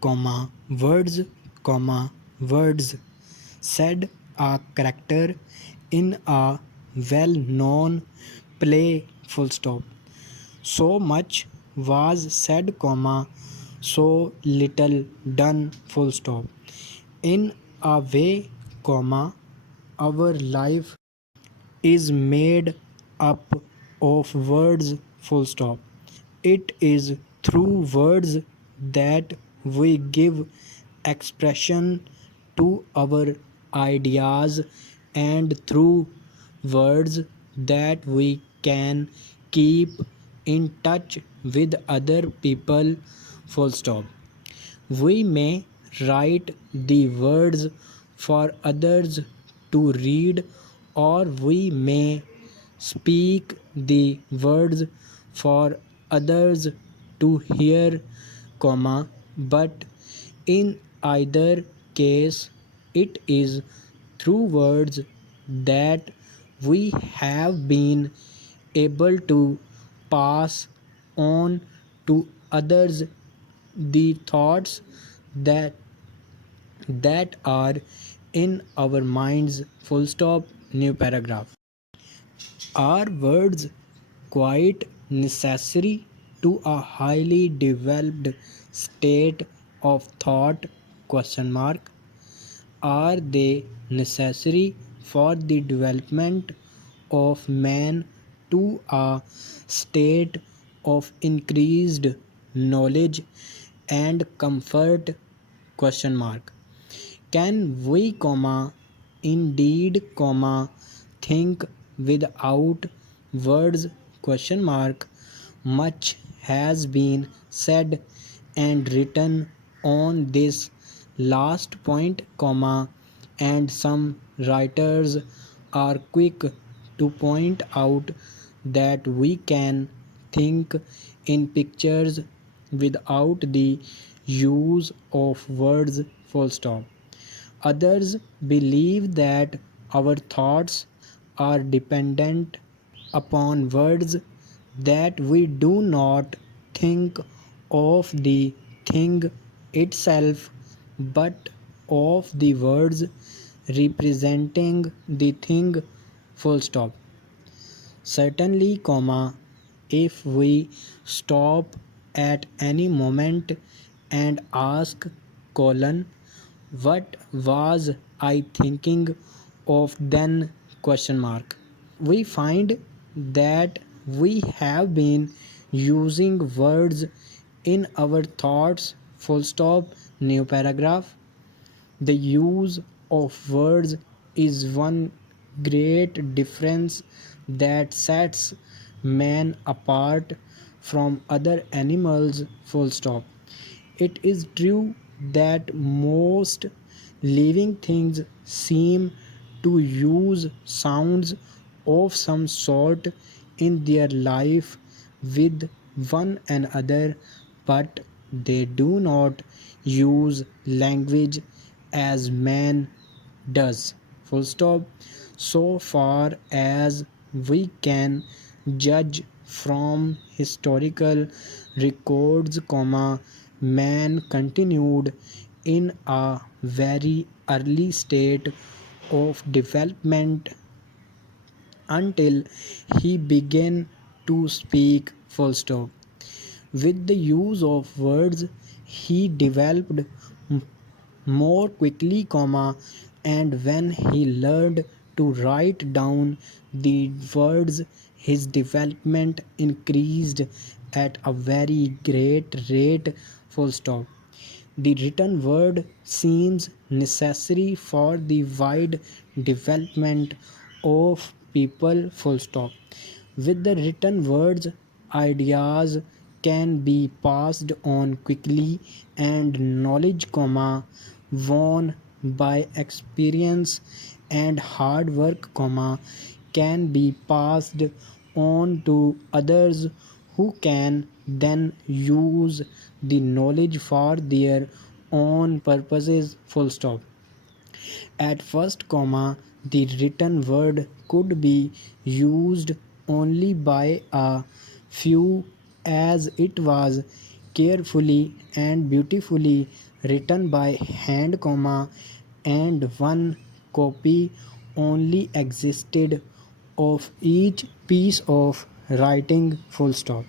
comma, words, comma, words, said a character in a well-known play, full stop. So much was said, comma, so little done, full stop. In a way, comma, our life is made up of words, full stop. It is through words that we give expression to our ideas, and through words that we can keep in touch with other people, full stop. We may write the words for others to read, or we may speak the words for others to hear, comma, but in either case, it is through words that we have been able to pass on to others the thoughts that are in our minds, full stop, new paragraph. Are words quite necessary to a highly developed state of thought, question mark? Are they necessary for the development of man to a state of increased knowledge and comfort, question mark? Can we, comma, indeed, comma, think without words, question mark? Much has been said and written on this last point, comma, and some writers are quick to point out that we can think in pictures without the use of words, full stop. Others believe that our thoughts are dependent upon words, that we do not think of the thing itself, but of the words representing the thing, full stop. Certainly, comma, if we stop at any moment and ask, colon, what was I thinking of then, question mark, we find that we have been using words in our thoughts, full stop, new paragraph. The use of words is one great difference that sets man apart from other animals, full stop. It is true that most living things seem to use sounds of some sort in their life with one another, but they do not use language as man does, full stop. So far as we can judge from historical records, comma, man continued in a very early state of development until he began to speak, full stop. With the use of words, he developed more quickly, comma, and when he learned to write down the words, his development increased at a very great rate, full stop. The written word seems necessary for the wide development of people, full stop. With the written words, ideas can be passed on quickly, and knowledge, comma, won by experience and hard work, comma, can be passed on to others who can then use the knowledge for their own purposes, full stop. At first, comma, the written word could be used only by a few, as it was carefully and beautifully written by hand, comma, and one copy only existed of each piece of writing, full stop.